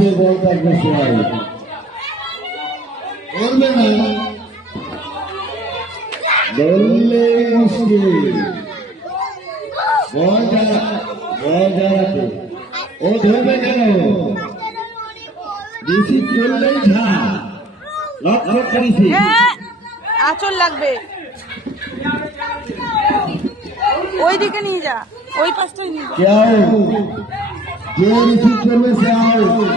হাতে বল থাকবে সে আউট। বলবে না বললে মুশকিল। বল যারাতে ও ধরবে কেন? রিসিভ করলেই ঝা লক্ষ্য করেছি। আঁচল লাগবে, ওই দিকে নিয়ে যা, ওই পাশটাই নিয়ে যা। যে রিসিভ করবে সে আউট,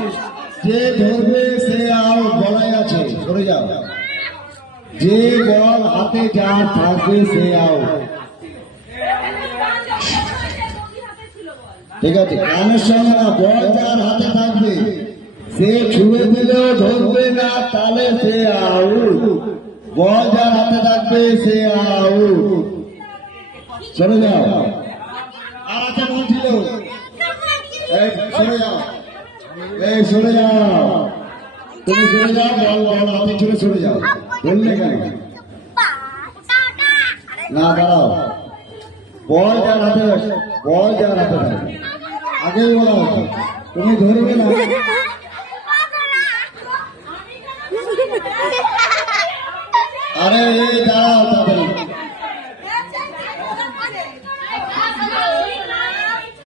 যে ধরবে সে আউট। বলাই আছে, সরে যাও। যে বল হাতে যা থাকবে সে আউট। ঠিক আছে, কানের সঙ্গে না, বল যার হাতে থাকবে সে ছুঁড়ে দিলেও ধরবে না, তাহলে সে আউট। বল যার হাতে থাকবে সে আউট। সরে যাও। আর একটা বল ছিল, সরে যাও, সরে যাও, তুমি সরে যাও। বল হাতে ছুঁড়ে সরে যাও। বললে কেন? না দাঁড়াও, বল যার হাতে থাকবে আগেই বলা হতো, তুমি ধরবে না। আরে